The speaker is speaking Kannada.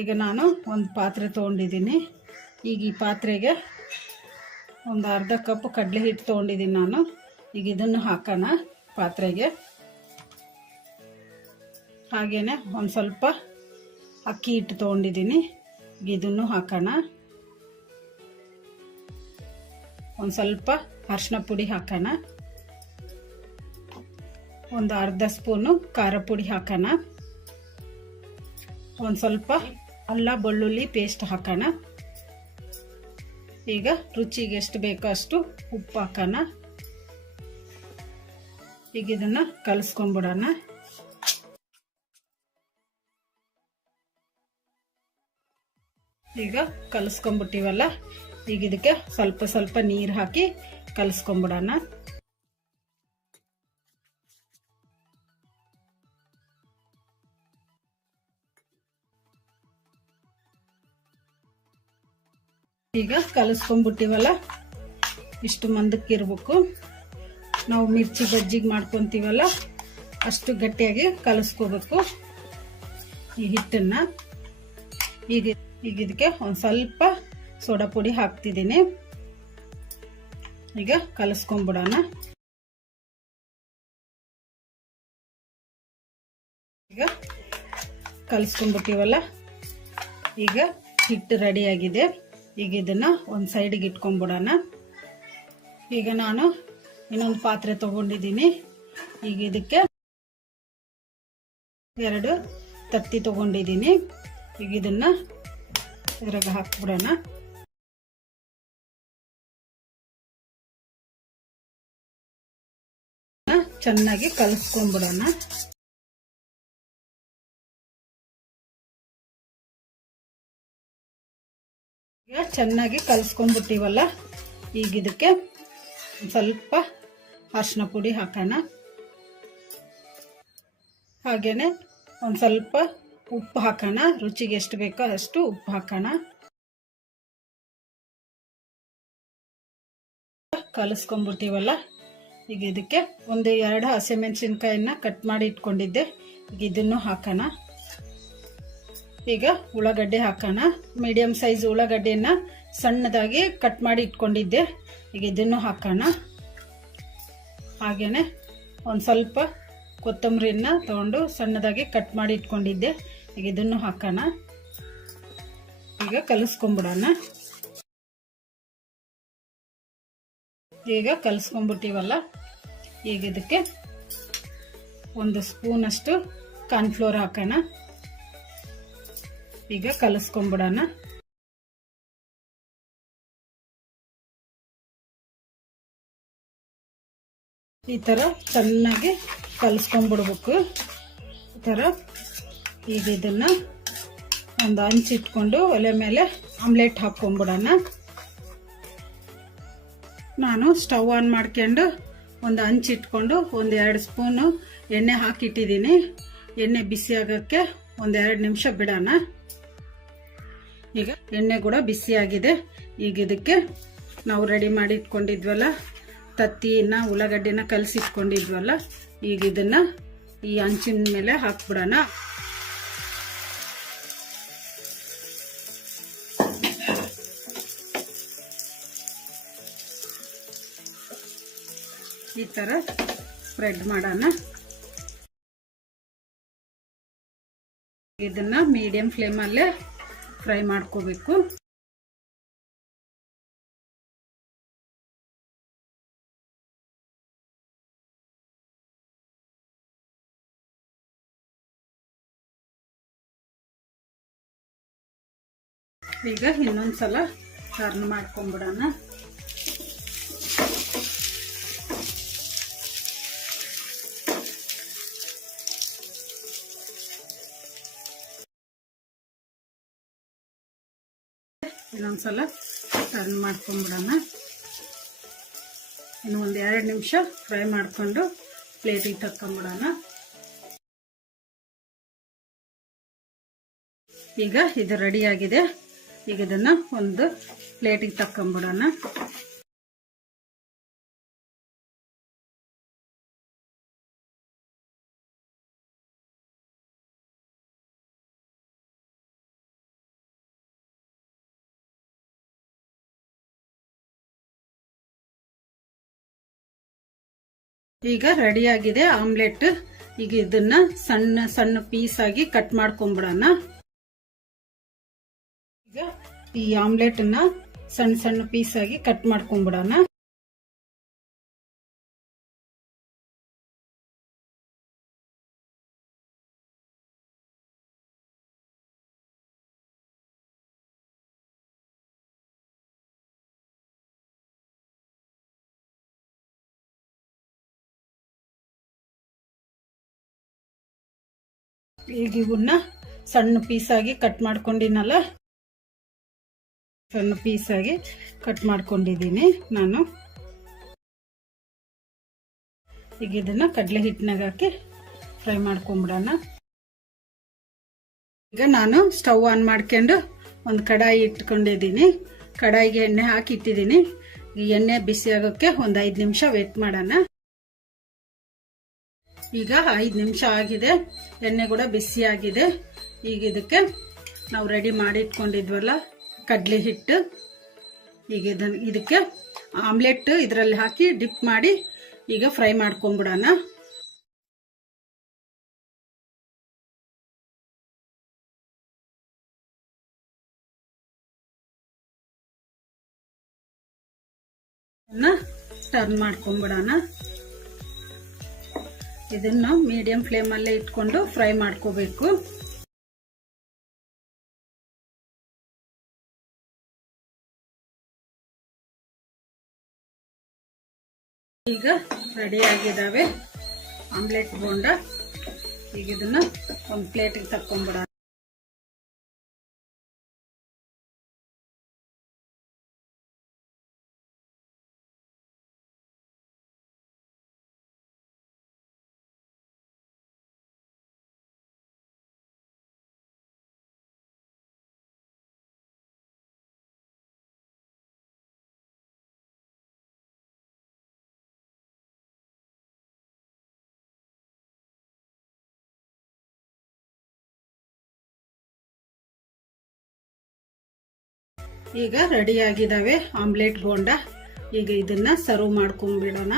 ಈಗ ನಾನು ಒಂದು ಪಾತ್ರೆ ತೊಗೊಂಡಿದ್ದೀನಿ. ಈಗ ಈ ಪಾತ್ರೆಗೆ ಒಂದು ಅರ್ಧ ಕಪ್ ಕಡಲೆ ಹಿಟ್ಟು ತೊಗೊಂಡಿದ್ದೀನಿ ನಾನು. ಈಗ ಇದನ್ನು ಹಾಕೋಣ ಪಾತ್ರೆಗೆ. ಹಾಗೆಯೇ ಒಂದು ಸ್ವಲ್ಪ ಅಕ್ಕಿ ಹಿಟ್ಟು ತೊಗೊಂಡಿದ್ದೀನಿ. ಈಗ ಇದನ್ನು ಹಾಕೋಣ. ಒಂದು ಸ್ವಲ್ಪ ಅರಿಶಿನ ಪುಡಿ ಹಾಕೋಣ. ಒಂದು ಅರ್ಧ ಸ್ಪೂನು ಖಾರ ಪುಡಿ ಹಾಕೋಣ. ಒಂದು ಸ್ವಲ್ಪ ಅಲ್ಲ ಬೆಳ್ಳುಳ್ಳಿ ಪೇಸ್ಟ್ ಹಾಕೋಣ. ಈಗ ರುಚಿಗೆ ಎಷ್ಟು ಬೇಕೋ ಅಷ್ಟು ಉಪ್ಪು ಹಾಕೋಣ. ಈಗ ಇದನ್ನು ಕಲಿಸ್ಕೊಂಡ್ಬಿಡೋಣ. ಈಗ ಕಲಿಸ್ಕೊಂಡ್ಬಿಟ್ಟಿವಲ್ಲ ಈಗ ಇದಕ್ಕೆ ಸ್ವಲ್ಪ ಸ್ವಲ್ಪ ನೀರು ಹಾಕಿ ಕಲಸ್ಕೊಂಬಿಡೋಣ. ಈಗ ಕಲಿಸ್ಕೊಂಡ್ಬಿಟ್ಟಿವಲ್ಲ ಇಷ್ಟು ಮಂದಕ್ಕಿರ್ಬೇಕು ನಾವು ಮಿರ್ಚಿ ಬಜ್ಜಿಗೆ ಮಾಡ್ಕೊತೀವಲ್ಲ, ಅಷ್ಟು ಗಟ್ಟಿಯಾಗಿ ಕಲಿಸ್ಕೋಬೇಕು ಈ ಹಿಟ್ಟನ್ನ. ಈಗ ಈಗ ಇದಕ್ಕೆ ಒಂದು ಸ್ವಲ್ಪ ಸೋಡಾ ಪುಡಿ ಹಾಕ್ತಿದ್ದೀನಿ. ಈಗ ಕಲಸ್ಕೊಂಬಿಡೋಣ. ಈಗ ಕಲಿಸ್ಕೊಂಡ್ಬಿಟ್ಟಿವಲ್ಲ ಈಗ ಹಿಟ್ಟು ರೆಡಿಯಾಗಿದೆ ಈಗ ಇದನ್ನು ಒಂದು ಸೈಡಿಗೆ ಇಟ್ಕೊಂಬಿಡೋಣ. ಈಗ ನಾನು ಇನ್ನೊಂದು ಪಾತ್ರೆ ತೊಗೊಂಡಿದ್ದೀನಿ. ಈಗ ಇದಕ್ಕೆ ಎರಡು ತತ್ತಿ ತೊಗೊಂಡಿದ್ದೀನಿ. ಈಗ ಇದನ್ನು ಇದ್ರಾಗ ಹಾಕ್ಬಿಡೋಣ. ಚೆನ್ನಾಗಿ ಕಲಿಸ್ಕೊಂಡ್ಬಿಡೋಣ. ಚೆನ್ನಾಗಿ ಕಲಿಸ್ಕೊಂಡ್ಬಿಟ್ಟಿವಲ್ಲ, ಈಗ ಇದಕ್ಕೆ ಸ್ವಲ್ಪ ಅರಿಶಿನ ಪುಡಿ ಹಾಕೋಣ. ಹಾಗೆಯೇ ಒಂದು ಸ್ವಲ್ಪ ಉಪ್ಪು ಹಾಕೋಣ. ರುಚಿಗೆ ಎಷ್ಟು ಬೇಕೋ ಅಷ್ಟು ಉಪ್ಪು ಹಾಕೋಣ. ಕಲಿಸ್ಕೊಂಡ್ಬಿಟ್ಟಿವಲ್ಲ ಈಗ ಇದಕ್ಕೆ ಒಂದು ಎರಡು ಹಸಿಮೆಣಸಿನ್ಕಾಯನ್ನ ಕಟ್ ಮಾಡಿ ಇಟ್ಕೊಂಡಿದ್ದೆ. ಈಗ ಇದನ್ನು ಹಾಕೋಣ. ಈಗ ಉಳ್ಳಾಗಡ್ಡೆ ಹಾಕೋಣ. ಮೀಡಿಯಂ ಸೈಜ್ ಉಳ್ಳಾಗಡ್ಡೆನ ಸಣ್ಣದಾಗಿ ಕಟ್ ಮಾಡಿ ಇಟ್ಕೊಂಡಿದ್ದೆ. ಈಗ ಇದನ್ನು ಹಾಕೋಣ. ಹಾಗೇನೆ ಒಂದು ಸ್ವಲ್ಪ ಕೊತ್ತಂಬರಿನ ತಗೊಂಡು ಸಣ್ಣದಾಗಿ ಕಟ್ ಮಾಡಿ ಇಟ್ಕೊಂಡಿದ್ದೆ. ಈಗ ಇದನ್ನು ಹಾಕೋಣ. ಈಗ ಕಲಿಸ್ಕೊಂಬಿಡೋಣ. ಈಗ ಕಲಿಸ್ಕೊಂಬಿಟ್ಟಿವಲ್ಲ ಈಗ ಇದಕ್ಕೆ ಒಂದು ಸ್ಪೂನಷ್ಟು ಕಾರ್ನ್ಫ್ಲೋರ್ ಹಾಕೋಣ. ಈಗ ಕಲಿಸ್ಕೊಂಬಿಡೋಣ. ಈ ಥರ ಚೆನ್ನಾಗಿ ಕಲಿಸ್ಕೊಂಡ್ಬಿಡ್ಬೇಕು ಈ ಥರ ಈಗ ಇದನ್ನು ಒಂದು ಹಂಚಿಟ್ಕೊಂಡು ಒಲೆ ಮೇಲೆ ಆಮ್ಲೆಟ್ ಹಾಕ್ಕೊಂಬಿಡೋಣ. ನಾನು ಸ್ಟವ್ ಆನ್ ಮಾಡ್ಕೊಂಡು ಒಂದು ಹಂಚಿಟ್ಕೊಂಡು ಒಂದು ಎರಡು ಸ್ಪೂನು ಎಣ್ಣೆ ಹಾಕಿಟ್ಟಿದ್ದೀನಿ. ಎಣ್ಣೆ ಬಿಸಿ ಆಗೋಕ್ಕೆ ಒಂದೆರಡು ನಿಮಿಷ ಬಿಡೋಣ. ಈಗ ಎಣ್ಣೆ ಕೂಡ ಬಿಸಿಯಾಗಿದೆ ಈಗ ಇದಕ್ಕೆ ನಾವು ರೆಡಿ ಮಾಡಿ ಇಟ್ಕೊಂಡಿದ್ವಲ್ಲ ತತ್ತಿನ ಉಳ್ಳಾಗಡ್ಡಿನ ಕಲಸಿಟ್ಕೊಂಡಿದ್ವಲ್ಲ, ಈಗ ಇದನ್ನು ಈ ಹಂಚಿನ ಮೇಲೆ ಹಾಕ್ಬಿಡೋಣ. ಈ ಥರ ಸ್ಪ್ರೆಡ್ ಮಾಡೋಣ. ಇದನ್ನ ಮೀಡಿಯಂ ಫ್ಲೇಮಲ್ಲೇ ಫ್ರೈ ಮಾಡ್ಕೋಬೇಕು. ಈಗ ಇನ್ನೊಂದ್ಸಲ ಟರ್ನ್ ಮಾಡ್ಕೊಂಬಿಡೋಣ ಇನ್ನೊಂದ್ಸಲ ಟರ್ನ್ ಮಾಡ್ಕೊಂಬಿಡೋಣ. ಇನ್ನು ಒಂದು ಎರಡು ನಿಮಿಷ ಫ್ರೈ ಮಾಡಿಕೊಂಡು ಪ್ಲೇಟಿಗೆ ತಕ್ಕೊಂಬಿಡೋಣ. ಈಗ ಇದು ರೆಡಿಯಾಗಿದೆ ಈಗ ಇದನ್ನು ಒಂದು ಪ್ಲೇಟಿಗೆ ತಕ್ಕೊಂಬಿಡೋಣ. ಈಗ ರೆಡಿ ಆಗಿದೆ ಆಮ್ಲೆಟ್. ಈಗ ಇದನ್ನ ಸಣ್ಣ ಸಣ್ಣ ಪೀಸ್ ಆಗಿ ಕಟ್ ಮಾಡ್ಕೊಂಡ್ಬಿಡೋಣ ಈಗ ಈ ಆಮ್ಲೆಟ್ ಅನ್ನ ಸಣ್ಣ ಸಣ್ಣ ಪೀಸ್ ಆಗಿ ಕಟ್ ಮಾಡ್ಕೊಂಡ್ಬಿಡೋಣ ಈಗ ಇವನ್ನ ಸಣ್ಣ ಪೀಸಾಗಿ ಕಟ್ ಮಾಡ್ಕೊಂಡಿನಲ್ಲ? ಸಣ್ಣ ಪೀಸಾಗಿ ಕಟ್ ಮಾಡ್ಕೊಂಡಿದ್ದೀನಿ ನಾನು. ಈಗ ಇದನ್ನ ಕಡಲೆ ಹಿಟ್ಟಿನಾಗ ಹಾಕಿ ಫ್ರೈ ಮಾಡ್ಕೊಂಬಿಡೋಣ. ಈಗ ನಾನು ಸ್ಟವ್ ಆನ್ ಮಾಡ್ಕೊಂಡು ಒಂದು ಕಡಾಯಿ ಇಟ್ಕೊಂಡಿದ್ದೀನಿ ಕಡಾಯಿಗೆ ಎಣ್ಣೆ ಹಾಕಿ ಇಟ್ಟಿದ್ದೀನಿ ಎಣ್ಣೆ ಬಿಸಿ ಆಗೋಕ್ಕೆ ಒಂದು ಐದು ನಿಮಿಷ ವೇಟ್ ಮಾಡೋಣ. ಈಗ ಐದು ನಿಮಿಷ ಆಗಿದೆ. ಎಣ್ಣೆ ಕೂಡ ಬಿಸಿ ಆಗಿದೆ. ಈಗ ಇದಕ್ಕೆ ನಾವು ರೆಡಿ ಮಾಡಿ ಇಟ್ಕೊಂಡಿದ್ವಲ್ಲ, ಕಡಲೆ ಹಿಟ್ಟು. ಈಗ ಇದನ್ನು ಇದಕ್ಕೆ ಆಮ್ಲೆಟ್ ಇದರಲ್ಲಿ ಹಾಕಿ ಡಿಪ್ ಮಾಡಿ ಈಗ ಫ್ರೈ ಮಾಡ್ಕೊಂಬಿಡೋಣ. ಟರ್ನ್ ಮಾಡ್ಕೊಂಬಿಡೋಣ. ಇದನ್ನ ಮೀಡಿಯಂ ಫ್ಲೇಮಲ್ಲೇ ಇಟ್ಕೊಂಡು ಫ್ರೈ ಮಾಡ್ಕೋಬೇಕು. ಈಗ ರೆಡಿ ಆಗಿದಾವೆ ಆಮ್ಲೆಟ್ ಬೋಂಡ. ಈಗ ಇದನ್ನ ಒಂದು ಪ್ಲೇಟಿಗೆ ತಕ್ಕೊಂಬಿಡ ಈಗ ರೆಡಿ ಆಗಿದಾವೆ ಆಮ್ಲೆಟ್ ಬೋಂಡ. ಈಗ ಇದನ್ನ ಸರ್ವ್ ಮಾಡ್ಕೊಂಡ್ಬಿಡೋಣ.